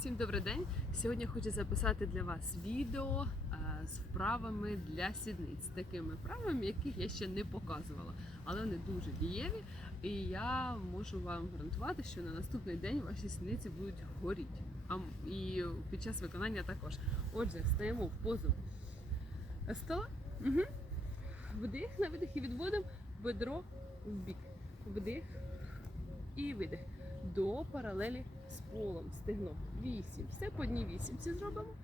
Всім добрий день! Сьогодні хочу записати для вас відео е, з вправами для сідниць, такими вправами, яких я ще не показувала, але вони дуже дієві, і я можу вам гарантувати, що на наступний день ваші сідниці будуть горіти. І під час виконання також. Отже, стаємо в позу стола. Угу. Вдих на видих і відводимо бедро в бік. Вдих і видих до паралелі з полом, стегно. Вісім. Все по одній вісімці зробимо.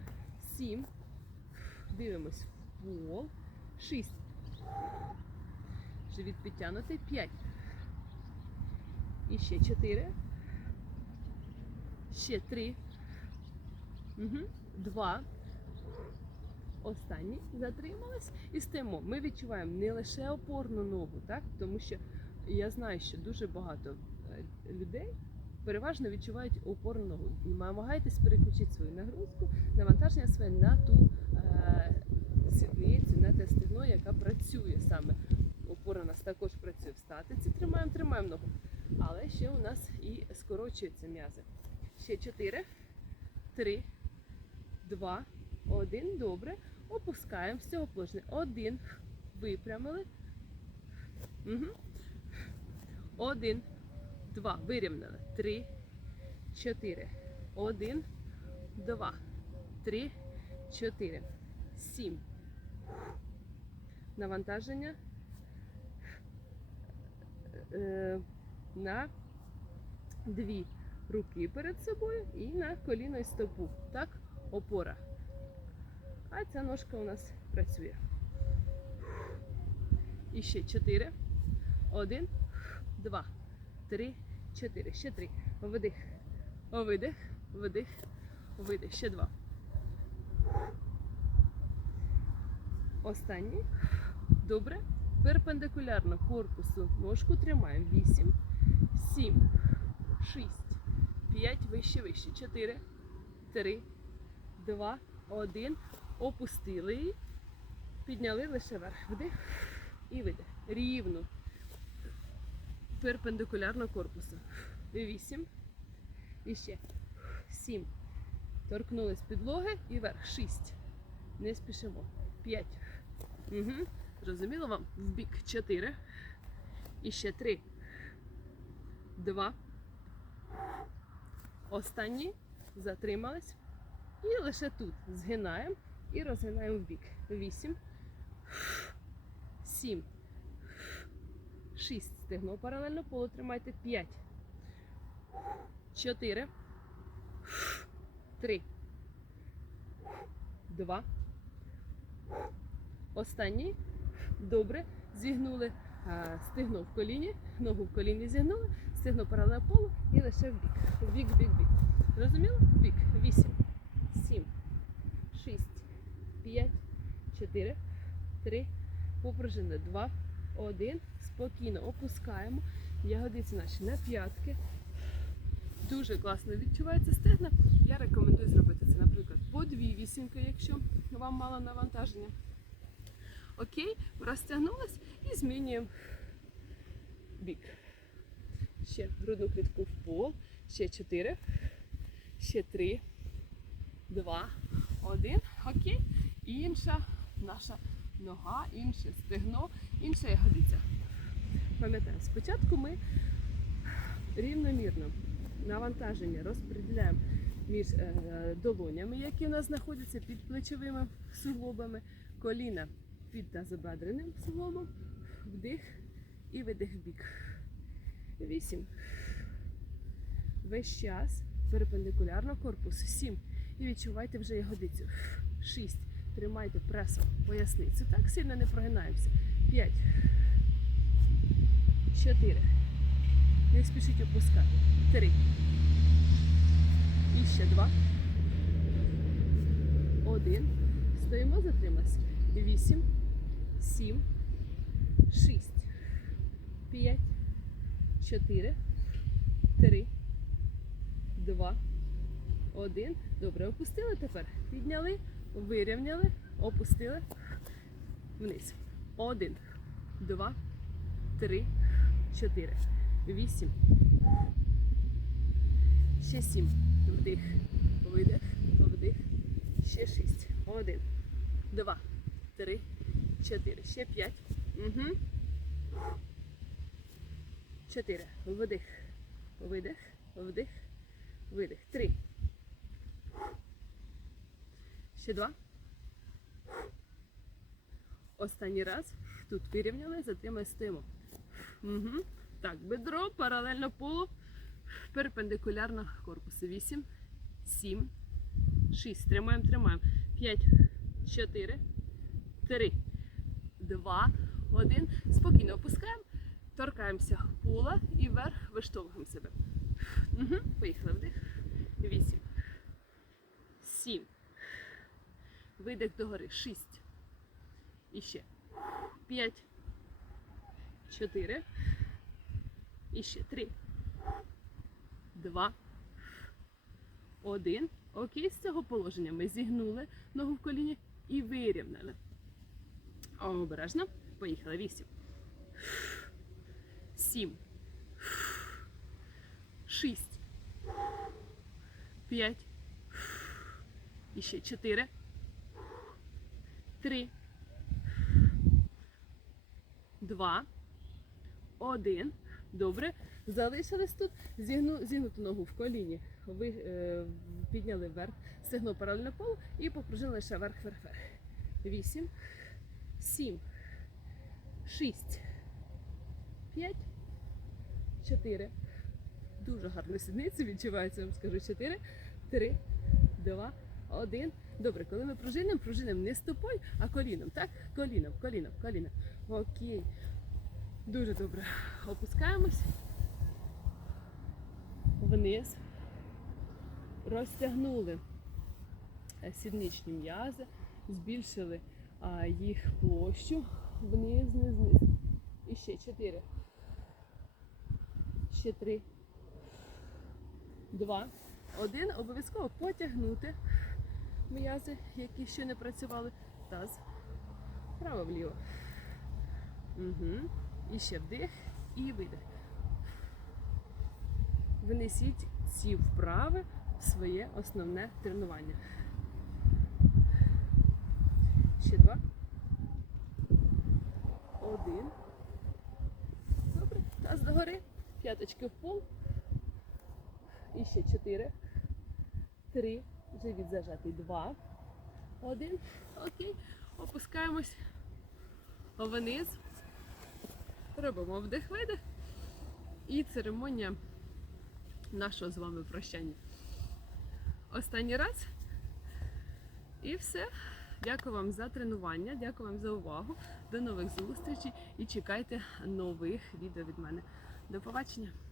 Сім. Дивимось в пол. Шість. Живіт підтягнутий. П'ять. І ще чотири. Ще три. Угу. Два. Останній. Затримались і стоїмо. Ми відчуваємо не лише опорну ногу, так? тому що я знаю, що дуже багато е, людей переважно відчувають опорну ногу. Намагайтесь переключити свою нагрузку, навантаження своє на ту е, сідницю, на те стегно, яка працює саме. Опора у нас також працює в статиці. Тримаємо, тримаємо ногу. Але ще у нас і скорочуються м'язи. Ще чотири, три, два, один. Добре. Опускаємо з цього положення. Один. Випрямили. Угу. Один два. Вирівняли. Три, чотири. Один, два, три, чотири. Сім. Навантаження е, на дві руки перед собою і на коліно і стопу. Так, опора. А ця ножка у нас працює. І ще чотири. Один, два, три, чотири. Ще три. Вдих. Видих. Вдих. Видих. Ще два. Останній. Добре. Перпендикулярно корпусу ножку тримаємо. Вісім, сім, шість, п'ять, вище, вище. Чотири, три, два, один. Опустили її. Підняли лише вверх. Вдих і видих. Рівно перпендикулярно корпусу. Вісім. І ще. Сім. Торкнулись підлоги і вверх. Шість. Не спішимо. П'ять. Угу. Зрозуміло вам? В бік. Чотири. І ще три. Два. Останній. Затримались. І лише тут згинаємо і розгинаємо в бік. Вісім. Сім. 6 стегно паралельно полу тримайте 5 4 3 2 Останній. Добре. Зігнули. А, стегно в коліні, ногу в коліні зігнули, стегно паралельно полу і лише в бік. В бік, бік, бік. Розуміло? Бік. 8 7 6 5 4 3 попружини. 2 1 спокійно опускаємо ягодиці наші на п'ятки. Дуже класно відчувається стегна. Я рекомендую зробити це, наприклад, по дві вісімки, якщо вам мало навантаження. Окей, розтягнулась і змінюємо бік. Ще грудну клітку в пол. Ще чотири. Ще три, два, один. Окей. Інша наша нога, інше стегно, інша ягодиця. Пам'ятаємо, спочатку ми рівномірно навантаження розподіляємо між е, долонями, які у нас знаходяться під плечовими суглобами, коліна під тазобедреним суглобом, вдих і видих в бік. Вісім. Весь час перпендикулярно корпусу. Сім. І відчувайте вже ягодицю. Шість. Тримайте пресом поясницю. Так сильно не прогинаємося. П'ять. Чотири. Не спішіть опускати. Три. І ще два. Один. Стоїмо, затрималися. Вісім. Сім. Шість. П'ять. Чотири. Три. Два. Один. Добре, опустили тепер. Підняли, вирівняли, опустили. Вниз. Один. Два. Три. Чотири. Вісім. Ще сім. Вдих. видих, вдих. Ще шість. Один, два, три, чотири. Ще п'ять. Угу. Чотири. Вдих. Видих. Вдих. Видих. Три. Ще два. Останній раз. Тут вирівняли, затримай стоїмо. Угу. Так, бедро паралельно полу, перпендикулярно корпусу. 8, 7, 6. Тримаємо, тримаємо. 5, 4, 3, 2, 1. Спокійно опускаємо, торкаємося пола і вверх виштовхуємо себе. Угу. Поїхали вдих. 8, 7. Видих догори. 6. І ще. 5, 4. І ще 3. 2. 1. Окей, з цього положення ми зігнули ногу в коліні і вирівняли. Обережно. Поїхали. 8. 7. 6. 5. І ще 4. 3. 2. 1. Добре. Залишились тут. Зігну, зігнуту ногу в коліні. Ви е, підняли вверх, стегно паралельно полу і покружили лише вверх, вверх, вверх. 8, 7, 6, 5, 4. Дуже гарно сідниці відчувається, вам скажу. 4, 3, 2, 1. Добре, коли ми пружинимо, пружинимо не стопою, а коліном, так? Коліном, коліном, коліном. Окей. Дуже добре. Опускаємось вниз. Розтягнули е, сідничні м'язи, збільшили їх площу вниз, вниз, вниз. І ще чотири. Ще три. Два. Один. Обов'язково потягнути м'язи, які ще не працювали. Таз. Право-вліво. Угу. І ще вдих і видих. Внесіть ці вправи в своє основне тренування. Ще два. Один. Добре. Таз догори. П'яточки в пол. І ще чотири. Три. Живіт зажатий. Два. Один. Окей. Опускаємось вниз. Робимо вдих-видих. І церемонія нашого з вами прощання. Останній раз. І все. Дякую вам за тренування, дякую вам за увагу. До нових зустрічей і чекайте нових відео від мене. До побачення!